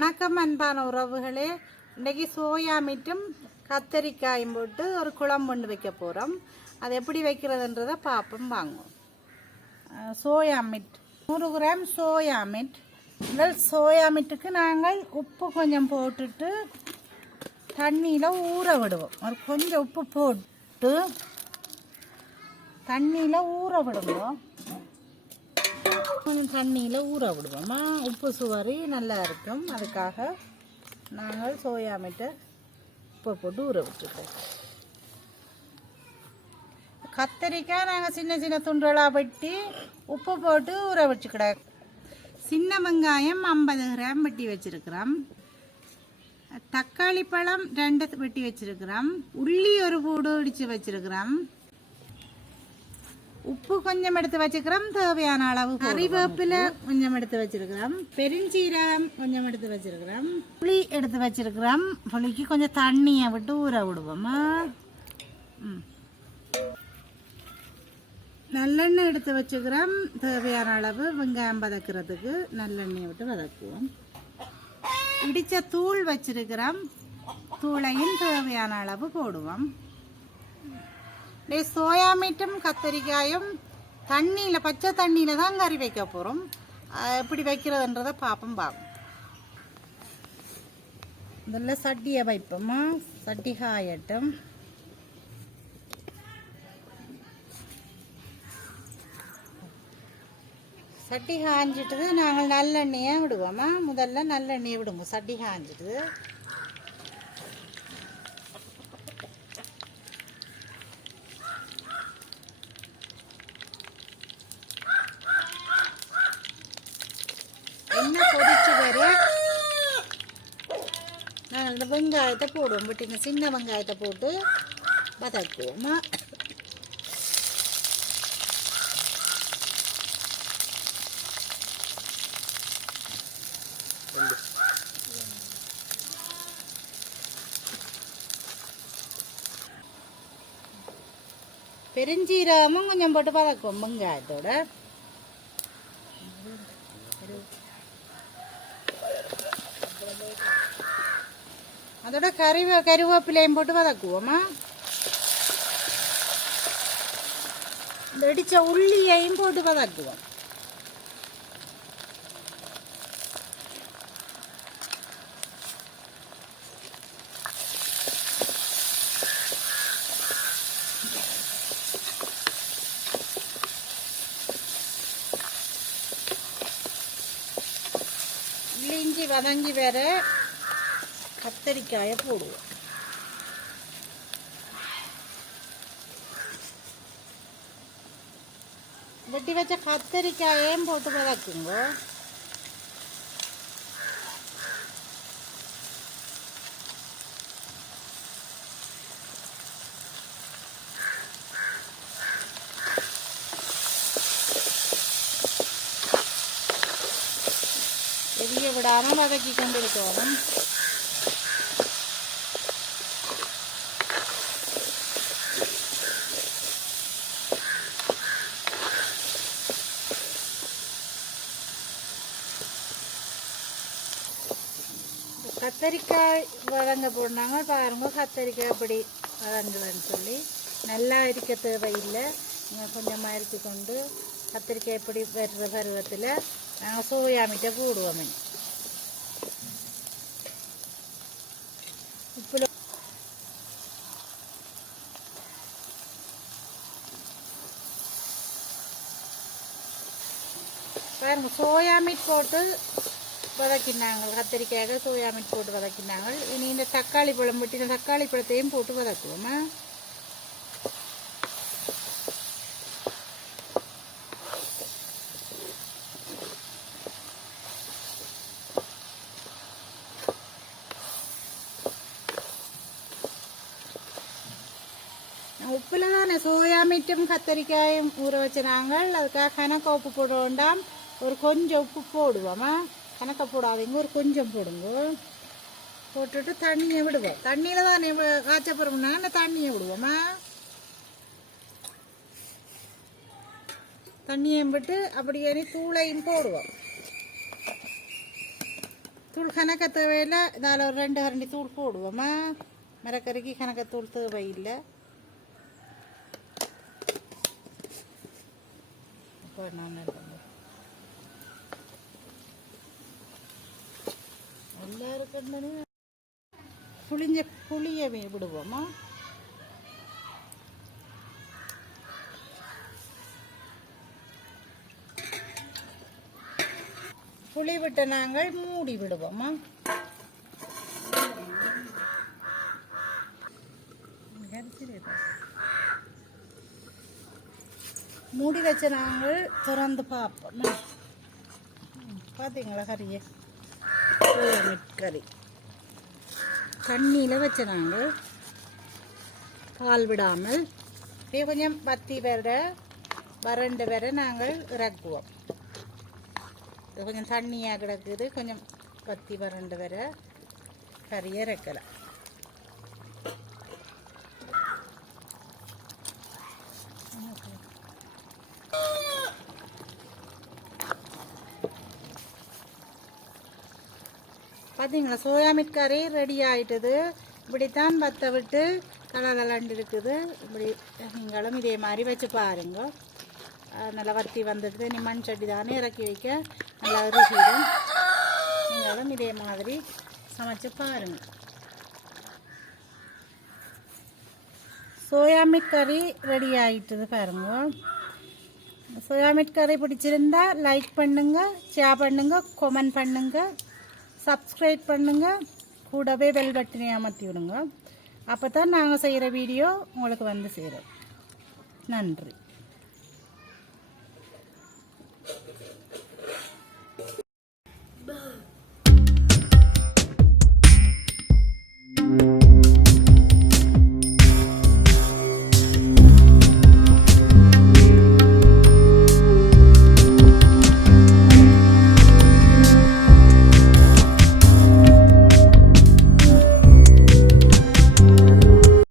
வணக்கம் அன்பான உறவுகளே. இன்றைக்கி சோயா மீட்டும் கத்தரிக்காயும் போட்டு ஒரு குழம்பு ஒன்று வைக்க போகிறோம். அது எப்படி வைக்கிறதுன்றதை பார்ப்போம் வாங்குவோம். Soya meet 100 gram soya meet. முதல் சோயா மீட்டுக்கு நாங்கள் உப்பு கொஞ்சம் போட்டுட்டு தண்ணியில் ஊற விடுவோம். ஒரு கொஞ்சம் உப்பு போட்டு தண்ணியில் ஊற விடுவோம். கொஞ்சம் தண்ணியில் ஊற விடுவோமா, உப்பு சுவரி நல்லா இருக்கும். அதுக்காக நாங்கள் சோயா மீட்டை உப்பு போட்டு ஊற விட்டுருக்கோம். கத்தரிக்காய் நாங்கள் சின்ன சின்ன துண்டுகளாக வெட்டி உப்பு போட்டு ஊற வச்சுக்கிட. சின்ன வெங்காயம் 50 கிராம் வெட்டி வச்சுருக்கிறோம். தக்காளி பழம் 2 வெட்டி வச்சுருக்கிறோம். உள்ளி ஒரு பூடு இடித்து வச்சுருக்கிறோம். உப்பு கொஞ்சம் எடுத்து வச்சுக்கிறோம். தேவையான அளவு கறிவேப்பிலை கொஞ்சம் எடுத்து வச்சிருக்கிறோம். பெருஞ்சீரகம் கொஞ்சம் எடுத்து வச்சிருக்கிறோம். புளி எடுத்து வச்சிருக்கிறோம். புளிக்கு கொஞ்சம் தண்ணியை விட்டு ஊற விடுவோமா. நல்லெண்ணெய் எடுத்து வச்சுக்கிறோம். தேவையான அளவு வெங்காயம் வதக்கிறதுக்கு நல்லெண்ணெயை விட்டு வதக்குவோம். இடித்த தூள் வச்சிருக்கிறோம். தூளையும் தேவையான அளவு போடுவோம். சோயா மீட்டும் கத்தரிக்காயும் தண்ணியில் பச்சை தண்ணியில் தான் கறி வைக்க போகிறோம். எப்படி வைக்கிறதுன்றதை பார்ப்போம். இதில் சட்டியை வைப்போமா. சட்டி காயட்டும். சட்டி காஞ்சிட்டு நாங்கள் நல்லெண்ணெயை விடுவோமா. முதல்ல நல்லெண்ணெயை விடுவோம். சட்டி காஞ்சிட்டு எண்ணெய் கொதிச்சு வர நாங்கள் இந்த வெங்காயத்தை போடுவோம். பட்டிங்க சின்ன வெங்காயத்தை போட்டு வதக்குவோமா. பெருஞ்சீரகமும் கொஞ்சம் போட்டு வதக்குவோம் வெங்காயத்தோட. அதோட கருவேப்பிலையும் போட்டு வதக்குவோமா. இந்த இடித்த உள்ளியையும் போட்டு வதக்குவோம். இஞ்சி வதங்கி வேற கத்தரிக்காயை போடுவோம். வெட்டி வச்ச கத்தரிக்காயையும் போட்டு வதக்குங்க. எரிய விடாமல் வதக்கி கொண்டு இருக்கணும். கத்தரிக்காய் வதங்க போடுனாங்க பாருங்க. கத்தரிக்காய் எப்படி வதங்குதுன்னு சொல்லி நல்லா இருக்க தேவையில்லை. நீங்கள் கொஞ்சமாக இறுக்கி கொண்டு கத்தரிக்காய் எப்படி வர்ற பருவத்தில் நாங்கள் சோயா மீட்டை போடுவோம். உப்புல பாருங்க சோயா மீட் போட்டு வதக்கினாங்க. கத்தரிக்காயாக சோயா மீட் போட்டு வதக்கினாங்க. இனி இந்த தக்காளி பழம் வெட்டின தக்காளி பழத்தையும் போட்டு வதக்குவோமா. உப்புல தானே சோயா மீட்டும் கத்தரிக்காயும் ஊற வச்சு நாங்கள். அதுக்காக கணக்க உப்பு போட வேண்டாம். ஒரு கொஞ்சம் உப்பு போடுவோமா. கணக்க போடாதீங்க, ஒரு கொஞ்சம் போடுங்க. போட்டுட்டு தண்ணியை விடுவோம். தண்ணியில் தான் காய்ச்ச போகிறோம்னா அந்த தண்ணியை விடுவோமா. தண்ணியை விட்டு அப்படியே தூளையும் போடுவோம். தூள் கணக்க தேவையில்லை. இதால் ஒரு 2 கரண்டி தூள் போடுவோம்மா. மரக்கறிக்கு கணக்கத்தூள் தேவையில்லை. எல்லாருக்கும் புளிய விடுவோமா. புளி விட்ட நாங்கள் மூடி விடுவோமா. மூடி வச்ச நாங்கள் திறந்து பார்ப்போம். பார்த்தீங்களா கறியை? கறி தண்ணியில் வச்ச நாங்கள் பால் விடாமல் கொஞ்சம் பத்தி வறண்டு வர நாங்கள் இறக்குவோம். கொஞ்சம் தண்ணியாக கிடக்குது. கொஞ்சம் பத்தி வறண்டு வர கறியை இறக்கலாம். பார்த்தீங்களா, சோயா மீட் கறி ரெடி ஆகிட்டுது. இப்படித்தான் வத்த விட்டு தளதளண்டு இருக்குது. இப்படி நீங்களும் இதே மாதிரி வச்சு பாருங்க. நல்லா வத்தி வந்துடுது. நீ மண் சட்டி தானே இறக்கி வைக்க நல்லா ருசிடும். நீங்களும் இதே மாதிரி சமைச்சு பாருங்க. சோயா மீட் கறி ரெடி ஆகிட்டுது பாருங்க. சோயா மீட் கறி பிடிச்சிருந்தா லைக் பண்ணுங்க, ஷேர் பண்ணுங்க, கமெண்ட் பண்ணுங்க, சப்ஸ்கிரைப் பண்ணுங்க, கூடவே பெல் பட்டனை அமர்த்தி விடுங்க. அப்போ தான் நாங்கள் செய்கிற வீடியோ உங்களுக்கு வந்து சேரும். நன்றி.